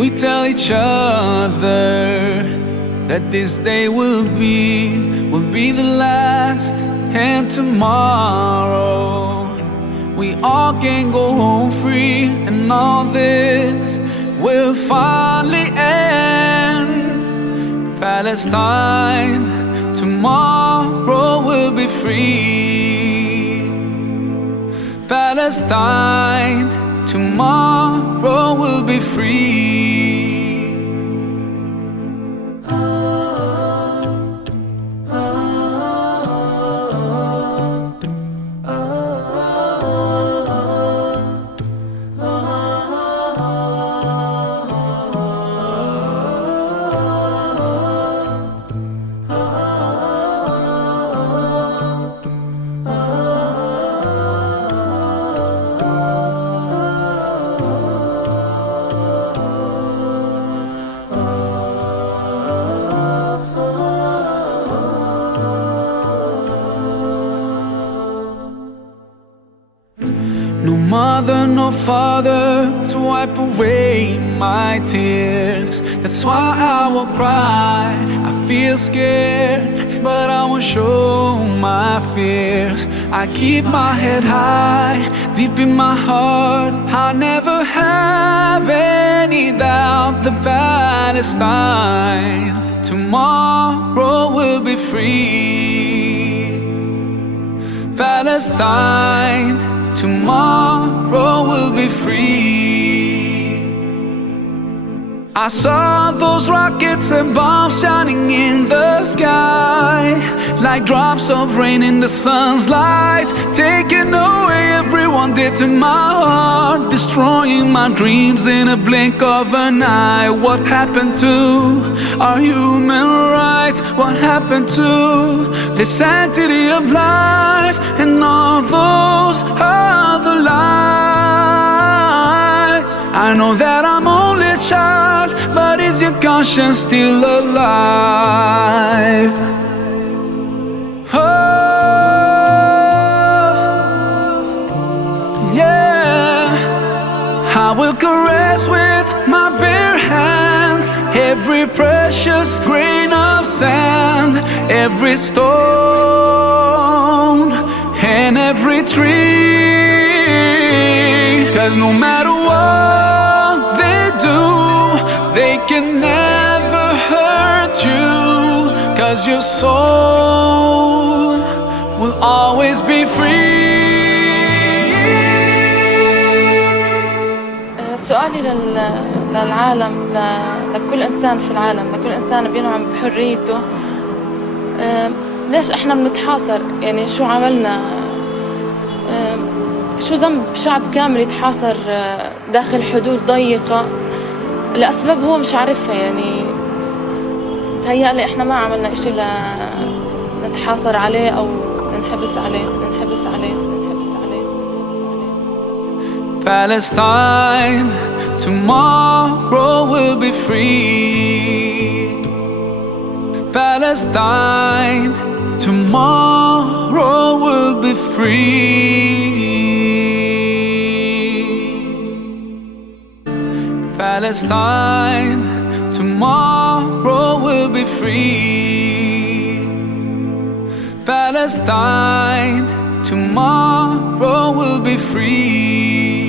We tell each other that this day will be the last, and tomorrow we all can go home free, and all this will finally end. Palestine, tomorrow will be free. Palestine, tomorrow will be free. No mother, no father to wipe away my tears. That's why I will cry. I feel scared, but I won't show my fears. I keep my head high, deep in my heart. I'll never have any doubt that Palestine tomorrow will be free. Palestine, tomorrow will be free. I saw those rockets and bombs shining in the sky, like drops of rain in the sun's light, taking away everyone dear to my heart, destroying my dreams in a blink of an eye. What happened to our human rights? What happened to the sanctity of life and all those other lies? I know that I'm only a child, but is your conscience still alive? Oh, yeah. I will caress with my bare hands every precious grain of sand, every stone and every tree. 'Cause no matter what they do, they can never hurt you. 'Cause your soul will always be free. سؤالي للعالم، لكل إنسان في العالم، لكل إنسان بينعم بحريته، ليش إحنا بنتحاصر؟ يعني شو عملنا؟ شو ذنب شعب كامل يتحاصر داخل حدود ضيقة لأسباب هو مش عارفها؟ يعني تهيألي إحنا ما عملنا إشي لنتحاصر عليه أو ننحبس عليه. Palestine, tomorrow will be free. Palestine, tomorrow will be free. Palestine, tomorrow will be free. Palestine, tomorrow will be free.